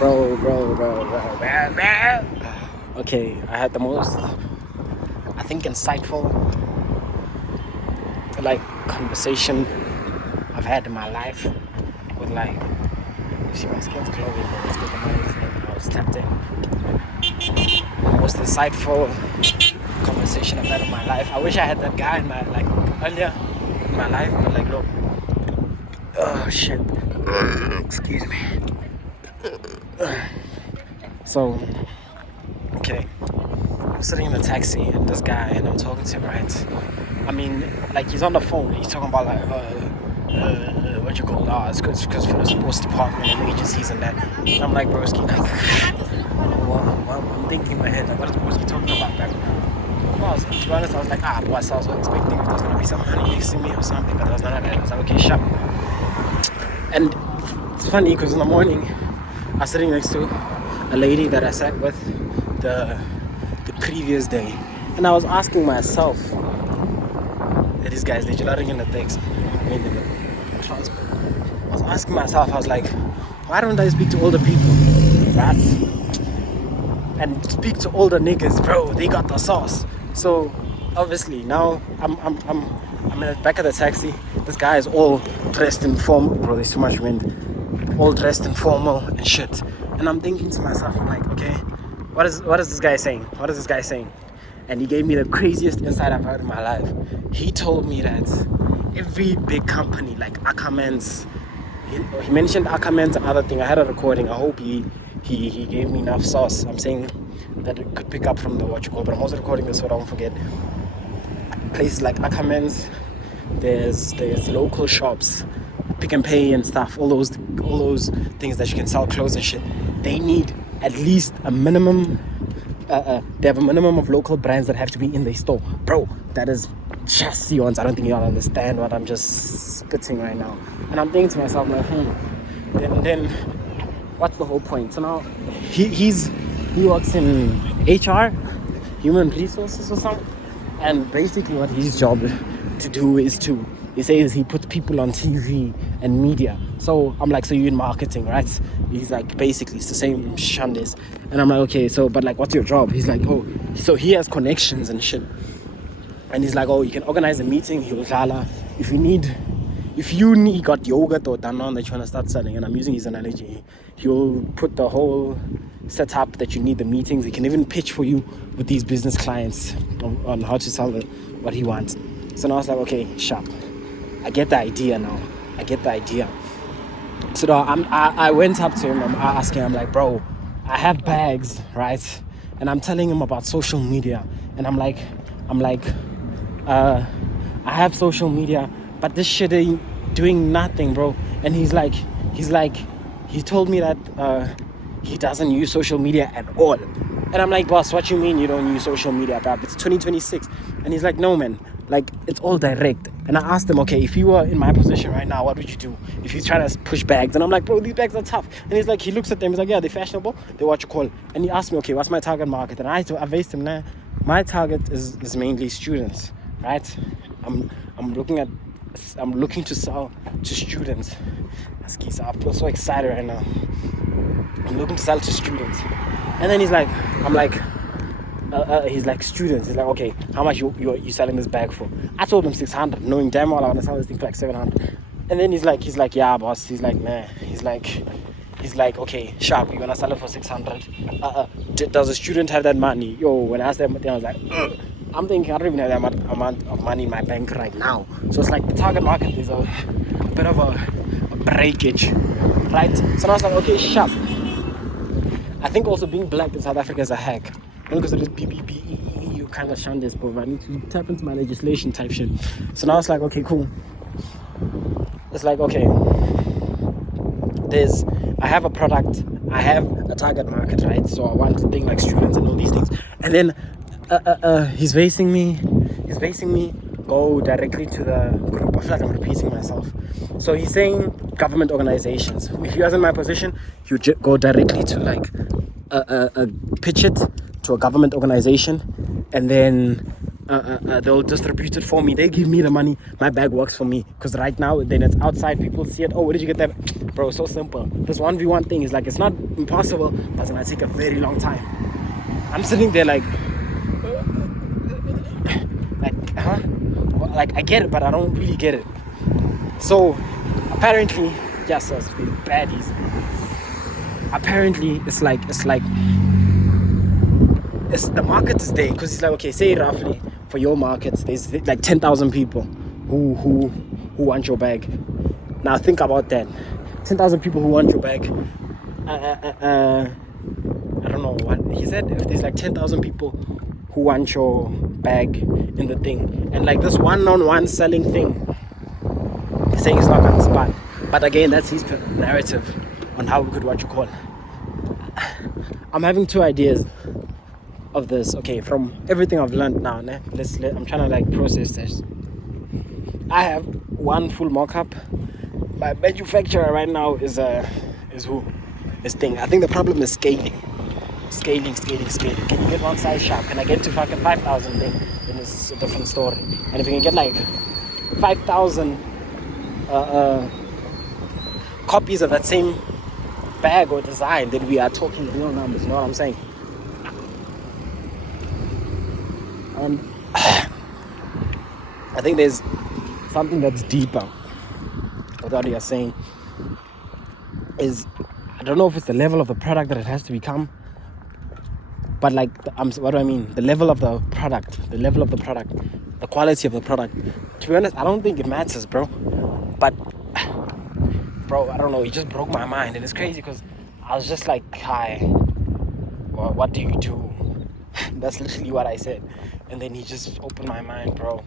Bro. Okay, I had the most, I think, insightful, like, conversation I've had in my life with, like, you see my skin's glowing, but it's because the noise and I was tapped in. The most insightful conversation I've had in my life. I wish I had that guy in my, like, earlier in my life, but, like, look. Oh, shit. Excuse me. So, okay. I'm sitting in a taxi and this guy, and I'm talking to him, right? I mean, like, he's on the phone. He's talking about, like, what you call it? It's because for the sports department and agencies and that. And I'm like, broski, like, I'm thinking in my head, like, what is broski talking about, man? Well, to be honest, I was like, boss, I was expecting if there was going to be some honey next to me or something, but there was none of that. I was like, okay, shut. And it's funny because in the morning, I was sitting next to a lady that I sat with the previous day, and I was asking myself, these guys, they're gelling in the things, in the transport. I was asking myself, I was like, why don't I speak to older people, right? And speak to older niggas, bro. They got the sauce. So obviously now I'm in the back of the taxi. This guy is all dressed in formal, bro. There's too much wind. All dressed in formal and shit. And I'm thinking to myself, I'm like, okay, what is this guy saying? What is this guy saying? And he gave me the craziest insight I've heard in my life. He told me that every big company like Ackermans, he mentioned Ackermans, another thing. I had a recording. I hope he gave me enough sauce. I'm saying that it could pick up from the what you call, but I'm also recording this so I don't forget. Places like Ackermans, there's local shops, Pick and Pay and stuff, all those things that you can sell clothes and shit. They need at least a minimum. They have a minimum of local brands that have to be in their store, bro. That is just Sion's. I don't think y'all understand what I'm just spitting right now. And I'm thinking to myself, like, then what's the whole point? So now he works in HR, human resources or something, and basically what his job to do is he says he puts people on TV and media. So I'm like, so you're in marketing, right? He's like, basically it's the same shandes. And I'm like, okay, so but like, what's your job? He's like, oh, so he has connections and shit. And he's like, oh, you can organize a meeting. He'll if you got yogurt or Danone that you want to start selling, and I'm using his analogy, he'll put the whole setup that you need, the meetings. He can even pitch for you with these business clients on how to sell what he wants. So now I was like, okay, sharp. I get the idea now. So now I went up to him. I'm asking him, like, bro, I have bags, right? And I'm telling him about social media. And I'm like, I have social media, but this shit ain't doing nothing, bro. And he told me that he doesn't use social media at all. And I'm like, boss, what you mean you don't use social media, bro? It's 2026. And he's like, no, man, like, it's all direct. And I asked him, okay, if you were in my position right now, what would you do if he's trying to push bags? And I'm like, bro, these bags are tough. And he's like, he looks at them, he's like, yeah, they're fashionable, they're what you call. And he asked me, okay, what's my target market? And I advised him, nah, my target is mainly students, right? I'm looking to sell to students. I feel so excited right now. I'm looking to sell to students. And then he's like, he's like, students. He's like, okay, how much you selling this bag for? I told him 600, knowing damn well I want to sell this thing for like 700. And then he's like, yeah, boss. He's like, nah. He's like, okay, sharp, you gonna sell it for 600? Does a student have that money? Yo, when I asked them, I was like, I'm thinking I don't even have that amount of money in my bank right now. So it's like the target market is a bit of a breakage, right? So I was like, okay, sharp. I think also being black in South Africa is a hack. Not because of this BBBE, you kind of shun this, but I need to tap into my legislation type shit. So now it's like, okay, cool. It's like, okay, I have a product, I have a target market, right? So I want to think like students and all these things. And then he's basing me, go directly to the group. I feel like I'm repeating myself. So he's saying government organizations. If you was in my position, you go directly to like pitch it to a government organization, and then they'll distribute it for me. They give me the money. My bag works for me. Because right now, then it's outside. People see it. Oh, where did you get that? Bro, it's so simple. This 1v1 thing is like, it's not impossible, but it's going to take a very long time. I'm sitting there like, huh? Like, I get it, but I don't really get it. So, apparently, yes, it's baddies. Apparently, it's like, the market is there, because it's like, okay, say roughly for your markets, there's like 10,000 people who want your bag. Now think about that. 10,000 people who want your bag. I don't know what he said. If there's like 10,000 people who want your bag in the thing, and like this one-on-one selling thing, he's saying it's not gonna spot. But again, that's his narrative on how we could what you call. I'm having two ideas of this. Okay, from everything I've learned now, I'm trying to like process this. I have one full mock-up. My manufacturer right now is who? This thing. I think the problem is scaling. Scaling. Can you get one size sharp? Can I get to fucking 5,000 then it's a different story. And if you can get like 5,000 copies of that same bag or design, then we are talking real numbers. You know what I'm saying? I think there's something that's deeper with what you're saying. Is, I don't know if it's the level of the product that it has to become, but like, what do I mean? The level of the product, the quality of the product. To be honest, I don't think it matters, bro. But, bro, I don't know. It just broke my mind, and it's crazy because I was just like, hi, well, what do you do? That's literally what I said. And then he just opened my mind, bro.